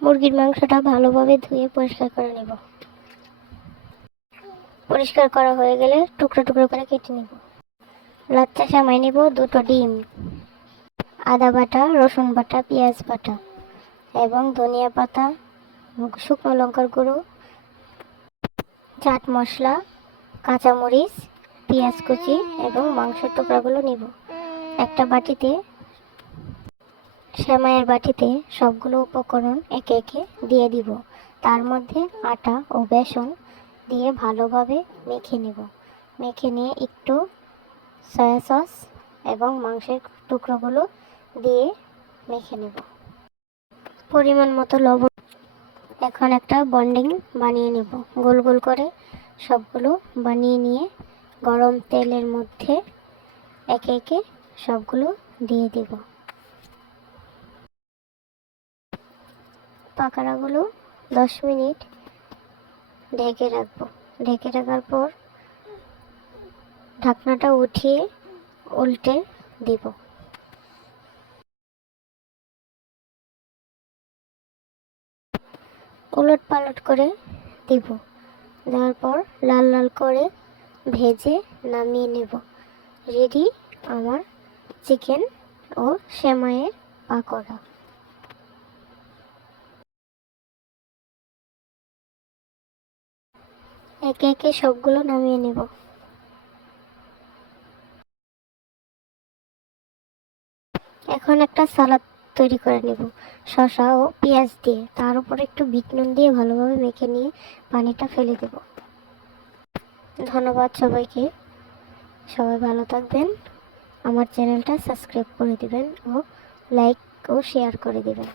মুরগির মাংসটা ভালোভাবে ধুয়ে পরিষ্কার করে নেব। পরিষ্কার করা হয়ে গেলে টুকরো টুকরো করে কেটে নেব। লাচ্চা সেমাই নেব, 2টো ডিম, আদা বাটা, রসুন বাটা, পেঁয়াজ বাটা এবং ধনিয়া পাতা, শুকনো লঙ্কার গুঁড়ো, চাট মশলা, কাঁচামরিচ, পেঁয়াজ কুচি এবং মাংসের টুকরাগুলো নেব। একটা বাটিতে, সেমাইয়ের বাটিতে সবগুলো উপকরণ একে একে দিয়ে দিব। তার মধ্যে আটা ও বেসন দিয়ে ভালোভাবে মেখে নেব। মেখে নিয়ে একটু সয়া সস এবং মাংসের টুকরোগুলো দিয়ে মেখে নেব। পরিমাণ মতো লবণ। এখন একটা বন্ডিং বানিয়ে নেব। গোল গোল করে সবগুলো বানিয়ে নিয়ে গরম তেলের মধ্যে একে একে সবগুলো দিয়ে দেব। পাকোড়াগুলো 10 মিনিট ঢেকে রাখবো। ঢেকে রাখার পর ঢাকনাটা উঠিয়ে উল্টে দিব। উলট পালট করে দিব। দেওয়ার পর লাল লাল করে ভেজে নামিয়ে নেব। রেডি আমার চিকেন ও সেমাইয়ের পাকোড়া। একে একে সবগুলো নামিয়ে নেব। এখন একটা সালাদ তৈরি করে নেব, শসা ও পেঁয়াজ দিয়ে। তার উপর একটু বিট নুন দিয়ে ভালোভাবে মেখে নিয়ে পানিটা ফেলে দেব। ধন্যবাদ সবাইকে। সবাই ভালো থাকবেন। আমার চ্যানেলটা সাবস্ক্রাইব করে দিবেন ও লাইক ও শেয়ার করে দিবেন।